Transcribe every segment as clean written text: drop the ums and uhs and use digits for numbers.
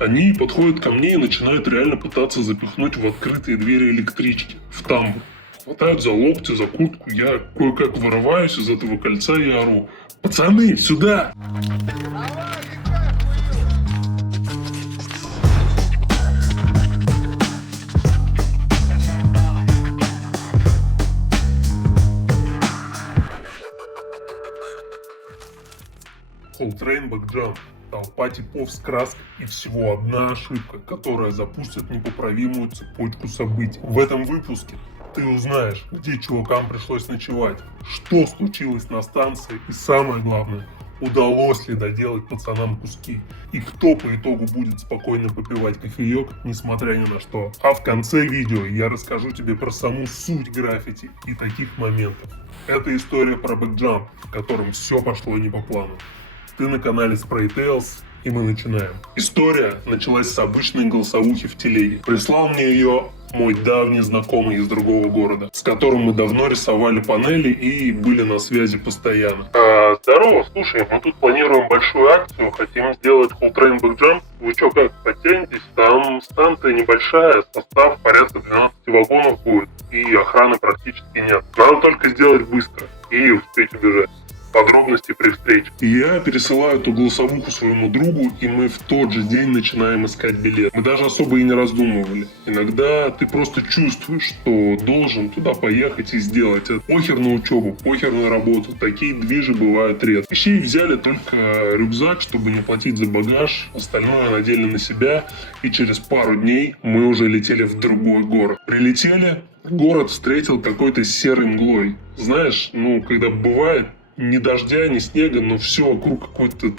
Они подходят ко мне и начинают реально пытаться запихнуть в открытые двери электрички, в тамбур. Хватают за локти, за куртку, я кое-как вырываюсь из этого кольца и ору: «Пацаны, сюда!» Coltrane Backjump. Толпа типов с краской и всего одна ошибка, которая запустит непоправимую цепочку событий. В этом выпуске ты узнаешь, где чувакам пришлось ночевать, что случилось на станции и самое главное, удалось ли доделать пацанам куски и кто по итогу будет спокойно попивать кофеек, несмотря ни на что. А в конце видео я расскажу тебе про саму суть граффити и таких моментов. Это история про бэкджамп, в котором все пошло не по плану. Ты на канале Spray Tales, и мы начинаем. История началась с обычной голосовухи в телеге. Прислал мне ее мой давний знакомый из другого города, с которым мы давно рисовали панели и были на связи постоянно. Здорово, слушай, мы тут планируем большую акцию, хотим сделать Coltrane Backjump. Вы что, как, подтянетесь? Там станция небольшая, состав порядка 12 вагонов будет, и охраны практически нет. Надо только сделать быстро и успеть убежать. Подробности при встрече. Я пересылаю эту голосовуху своему другу, и мы в тот же день начинаем искать билет. Мы даже особо и не раздумывали. Иногда ты просто чувствуешь, что должен туда поехать и сделать это. Похер на учебу, похер на работу. Такие движи бывают редко. Вещей взяли только рюкзак, чтобы не платить за багаж. Остальное надели на себя, и через пару дней мы уже летели в другой город. Прилетели, город встретил какой-то серой мглой. Знаешь, когда бывает ни дождя, ни снега, но все вокруг какое-то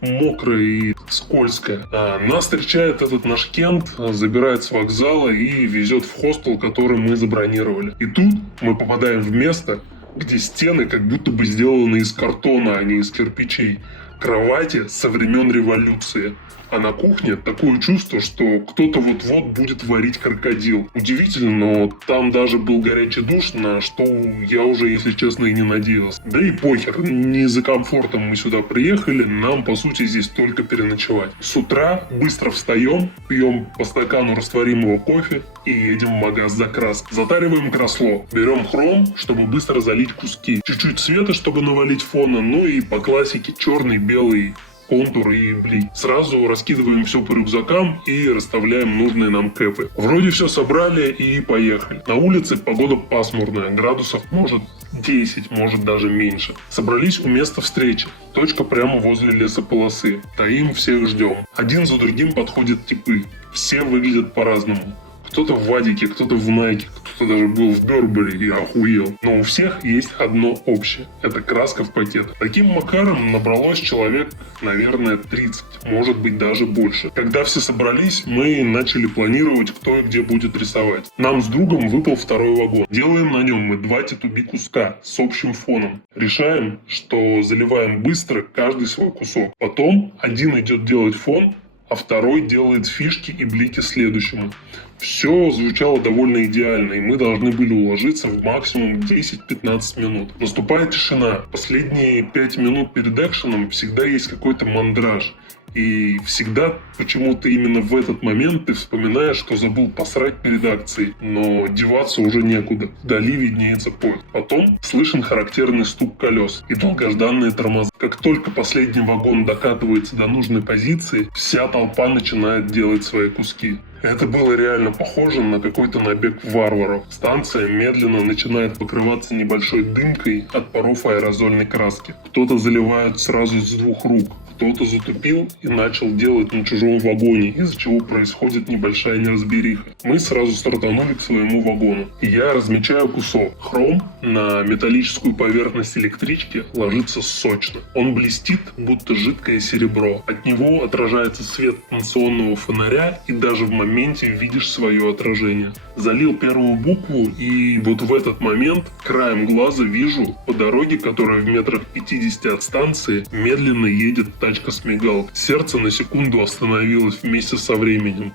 мокрое и скользкое. Нас встречает этот наш Кент, забирает с вокзала и везет в хостел, который мы забронировали. И тут мы попадаем в место, где стены как будто бы сделаны из картона, а не из кирпичей. Кровати со времен революции. А на кухне такое чувство, что кто-то вот-вот будет варить крокодил. Удивительно, но там даже был горячий душ, на что я уже, если честно, и не надеялся. Да и похер, не за комфортом мы сюда приехали, нам по сути здесь только переночевать. С утра быстро встаем, пьем по стакану растворимого кофе и едем в магаз за краской. Затариваем кросло, берем хром, чтобы быстро залить куски. Чуть-чуть цвета, чтобы навалить фона, ну и по классике черный, белый контур и блик. Сразу раскидываем все по рюкзакам и расставляем нужные нам кэпы. Вроде все собрали и поехали. На улице погода пасмурная, градусов может 10, может даже меньше. Собрались у места встречи. Точка прямо возле лесополосы. Стоим, всех ждем. Один за другим подходят типы. Все выглядят по-разному. Кто-то в вадике, кто-то в найке, кто-то даже был в Бербери и охуел. Но у всех есть одно общее. Это краска в пакетах. Таким макаром набралось человек, наверное, 30, может быть даже больше. Когда все собрались, мы начали планировать, кто и где будет рисовать. Нам с другом выпал второй вагон. Делаем на нем мы 2 титуби куска с общим фоном. Решаем, что заливаем быстро каждый свой кусок. Потом один идет делать фон, а второй делает фишки и блики следующему. Все звучало довольно идеально, и мы должны были уложиться в максимум 10-15 минут. Наступает тишина. Последние 5 минут перед экшеном всегда есть какой-то мандраж. И всегда почему-то именно в этот момент ты вспоминаешь, что забыл посрать перед акцией, но деваться уже некуда. Вдали виднеется поезд. Потом слышен характерный стук колес и долгожданные тормоза. Как только последний вагон докатывается до нужной позиции, вся толпа начинает делать свои куски. Это было реально похоже на какой-то набег варваров. Станция медленно начинает покрываться небольшой дымкой от паров аэрозольной краски. Кто-то заливает сразу с 2 рук. Кто-то затупил и начал делать на чужом вагоне, из-за чего происходит небольшая неразбериха. Мы сразу стартанули к своему вагону. И я размечаю кусок. Хром на металлическую поверхность электрички ложится сочно. Он блестит, будто жидкое серебро. От него отражается свет станционного фонаря, и даже в моменте видишь свое отражение. Залил первую букву, и вот в этот момент краем глаза вижу по дороге, которая в метрах 50 от станции, медленно едет тачка с мигалкой. Сердце на секунду остановилось вместе со временем.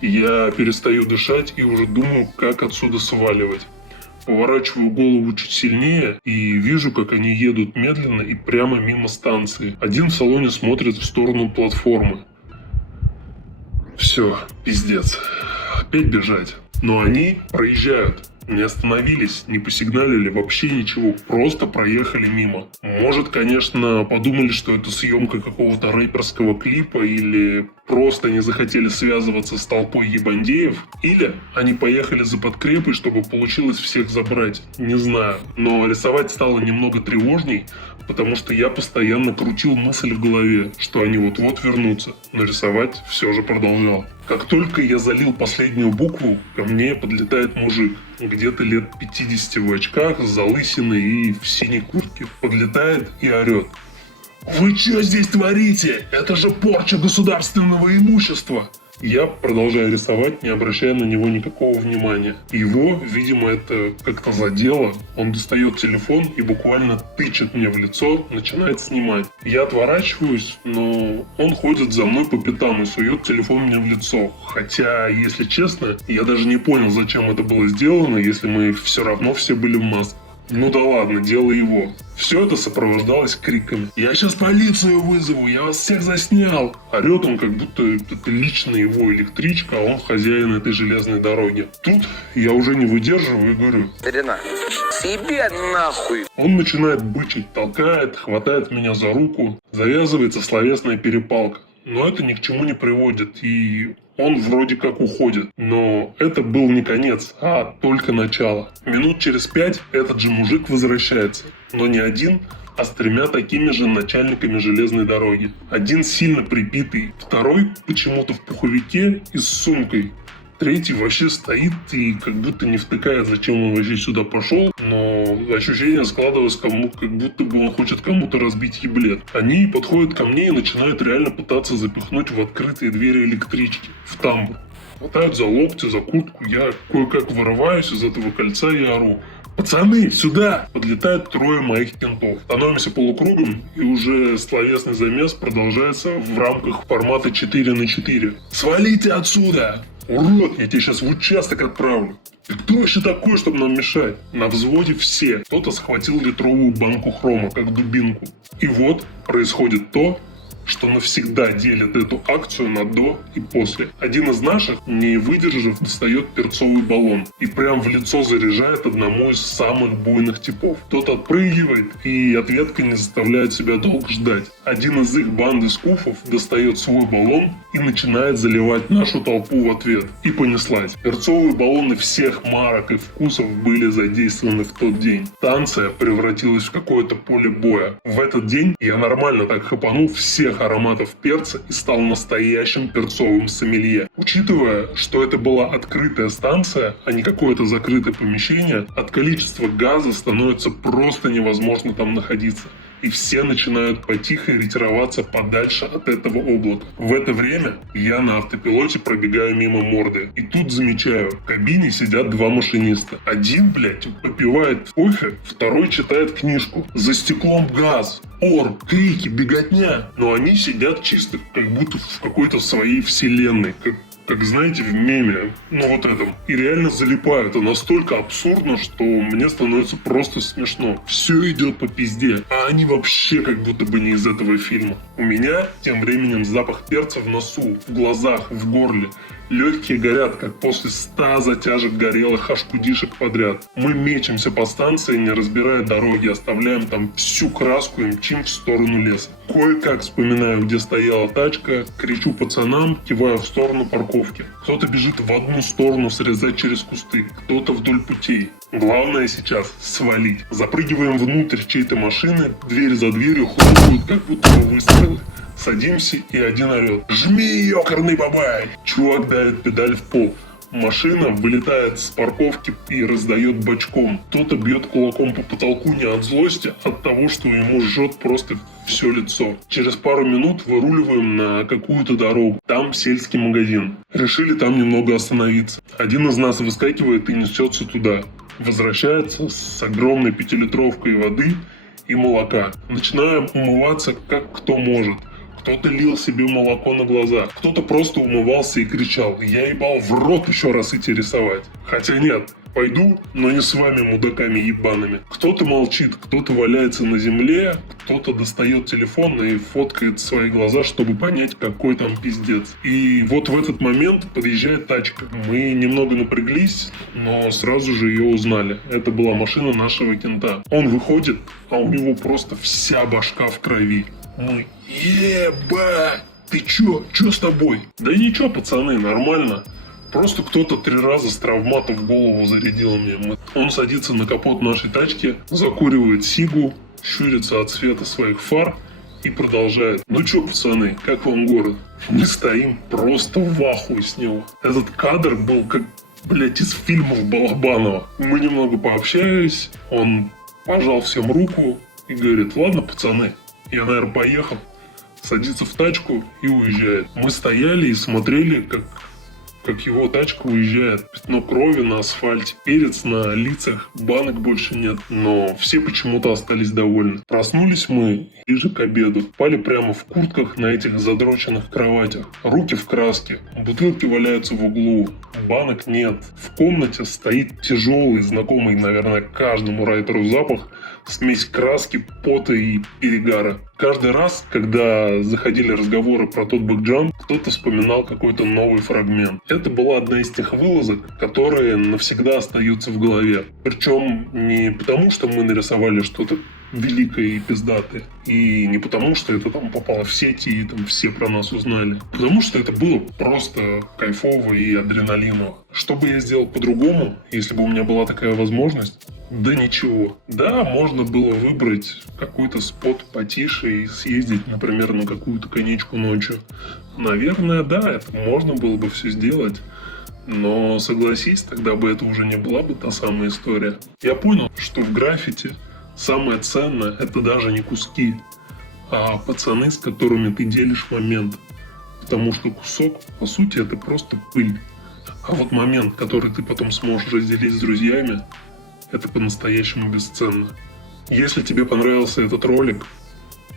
Я перестаю дышать и уже думаю, как отсюда сваливать. Поворачиваю голову чуть сильнее и вижу, как они едут медленно и прямо мимо станции. Один в салоне смотрит в сторону платформы. Все, пиздец. Опять бежать. Но они проезжают. Не остановились, не посигналили, вообще ничего, просто проехали мимо. Может, конечно, подумали, что это съемка какого-то рэперского клипа, или просто не захотели связываться с толпой ебандеев, или они поехали за подкрепой, чтобы получилось всех забрать. Не знаю, но рисовать стало немного тревожней, потому что я постоянно крутил мысль в голове, что они вот-вот вернутся, но рисовать все же продолжал. Как только я залил последнюю букву, ко мне подлетает мужик, где-то лет 50 в очках, с залысиной и в синей куртке. Подлетает и орет: «Вы что здесь творите? Это же порча государственного имущества!» Я продолжаю рисовать, не обращая на него никакого внимания. Его, видимо, это как-то задело. Он достает телефон и буквально тычет мне в лицо, начинает снимать. Я отворачиваюсь, но он ходит за мной по пятам и сует телефон мне в лицо. Хотя, если честно, я даже не понял, зачем это было сделано, если мы все равно все были в масках. Ну да ладно, дело его. Все это сопровождалось криками: «Я сейчас полицию вызову, я вас всех заснял!» Орет он, как будто это лично его электричка, а он хозяин этой железной дороги. Тут я уже не выдерживаю и говорю: «Старина, себе нахуй!» Он начинает бычить, толкает, хватает меня за руку, завязывается словесная перепалка. Но это ни к чему не приводит, и он вроде как уходит. Но это был не конец, а только начало. Минут через 5 этот же мужик возвращается. Но не один, а с 3 такими же начальниками железной дороги. Один сильно прибитый, второй почему-то в пуховике и с сумкой. Третий вообще стоит и как будто не втыкает, зачем он вообще сюда пошел, но ощущение складывалось, как будто бы он хочет кому-то разбить еблет. Они подходят ко мне и начинают реально пытаться запихнуть в открытые двери электрички, в тамбур. Хватают за локти, за куртку, я кое-как вырываюсь из этого кольца и ору: «Пацаны, сюда!» Подлетает 3 моих кентов. Становимся полукругом, и уже словесный замес продолжается в рамках формата 4×4. «Свалите отсюда! Урод, я тебя сейчас в участок отправлю! Ты кто вообще такой, чтобы нам мешать?» На взводе все. Кто-то схватил литровую банку хрома, как дубинку. И вот происходит то, что навсегда делит эту акцию на до и после. Один из наших, не выдержав, достает перцовый баллон и прям в лицо заряжает одному из самых буйных типов. Тот отпрыгивает, и ответка не заставляет себя долго ждать. Один из их банды скуфов достает свой баллон и начинает заливать нашу толпу в ответ. И понеслась. Перцовые баллоны всех марок и вкусов были задействованы в тот день. Станция превратилась в какое-то поле боя. В этот день я нормально так хапанул всех ароматов перца и стал настоящим перцовым сомелье. Учитывая, что это была открытая станция, а не какое-то закрытое помещение, от количества газа становится просто невозможно там находиться. И все начинают потихо ретироваться подальше от этого облака. В это время я на автопилоте пробегаю мимо морды. И тут замечаю, в кабине сидят 2 машиниста. Один, блядь, попивает кофе, второй читает книжку. За стеклом газ, ор, крики, беготня. Но они сидят чисто как будто в какой-то своей вселенной. Как знаете, в меме, ну вот этом. И реально залипают. Это настолько абсурдно, что мне становится просто смешно. Все идет по пизде, а они вообще как будто бы не из этого фильма. У меня тем временем запах перца в носу, в глазах, в горле. Легкие горят, как после 100 затяжек горелых ашкудишек подряд. Мы мечемся по станции, не разбирая дороги, оставляем там всю краску и мчим в сторону леса. Кое-как вспоминаю, где стояла тачка, кричу пацанам, киваю в сторону парковки. Кто-то бежит в одну сторону срезать через кусты, кто-то вдоль путей. Главное сейчас свалить. Запрыгиваем внутрь чьей-то машины, дверь за дверью хлопают, как будто бы выстрелы. Садимся, и один орет: «Жми, ёкарный бабай!» Чувак давит педаль в пол. Машина вылетает с парковки и раздает бочком. Кто-то бьет кулаком по потолку не от злости, а от того, что ему жжет просто все лицо. Через пару минут выруливаем на какую-то дорогу. Там сельский магазин. Решили там немного остановиться. Один из нас выскакивает и несется туда. Возвращается с огромной 5-литровкой воды и молока. Начинаем умываться как кто может. Кто-то лил себе молоко на глаза, кто-то просто умывался и кричал: «Я ебал в рот еще раз идти рисовать». Хотя нет, пойду, но не с вами, мудаками ебаными. Кто-то молчит, кто-то валяется на земле, кто-то достает телефон и фоткает свои глаза, чтобы понять, какой там пиздец. И вот в этот момент подъезжает тачка. Мы немного напряглись, но сразу же ее узнали. Это была машина нашего кента. Он выходит, а у него просто вся башка в крови. Мы: ебать! Ты чё? Чё с тобой? Да ничего, пацаны, нормально. Просто кто-то 3 раза с травмата в голову зарядил мне. Он садится на капот нашей тачки, закуривает сигу, щурится от света своих фар и продолжает: ну чё, пацаны, как вам город? Мы стоим просто в ахуе с него. Этот кадр был как, блядь, из фильмов Балабанова. Мы немного пообщались, он пожал всем руку и говорит: ладно, пацаны, я, наверное, поехал. Садится в тачку и уезжает. Мы стояли и смотрели, как его тачка уезжает. Пятно крови на асфальте, перец на лицах, банок больше нет. Но все почему-то остались довольны. Проснулись мы ближе к обеду. Спали прямо в куртках на этих задроченных кроватях. Руки в краске. Бутылки валяются в углу. Банок нет. В комнате стоит тяжелый, знакомый, наверное, каждому райтеру запах. Смесь краски, пота и перегара. Каждый раз, когда заходили разговоры про тот бэкджамп, кто-то вспоминал какой-то новый фрагмент. Это была одна из тех вылазок, которые навсегда остаются в голове. Причем не потому, что мы нарисовали что-то великое и пиздатое, и не потому, что это там попало в сети и там все про нас узнали. Потому что это было просто кайфово и адреналиново. Что бы я сделал по-другому, если бы у меня была такая возможность? Да ничего. Да, можно было выбрать какой-то спот потише и съездить, например, на какую-то конечку ночью. Наверное, да, это можно было бы все сделать. Но согласись, тогда бы это уже не была бы та самая история. Я понял, что в граффити самое ценное — это даже не куски, а пацаны, с которыми ты делишь момент. Потому что кусок, по сути, это просто пыль. А вот момент, который ты потом сможешь разделить с друзьями, это по-настоящему бесценно. Если тебе понравился этот ролик,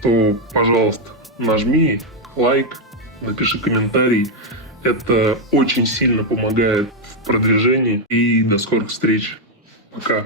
то, пожалуйста, нажми лайк, напиши комментарий. Это очень сильно помогает в продвижении. И до скорых встреч. Пока.